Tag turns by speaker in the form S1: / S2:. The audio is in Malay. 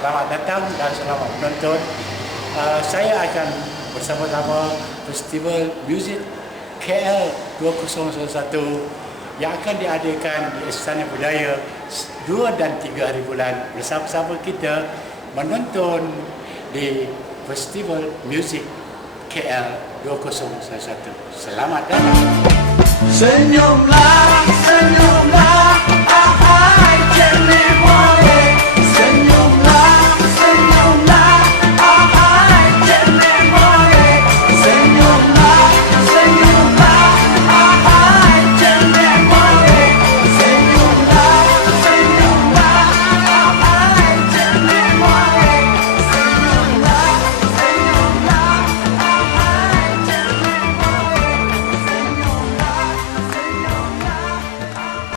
S1: Selamat datang dan selamat menonton. Uh, saya akan bersama-sama Festival Music KL 2021 yang akan diadakan di Istana Budaya 2 dan 3 hari bulan bersama-sama kita menonton di Festival Music KL 2021. Selamat datang.
S2: Senyumlah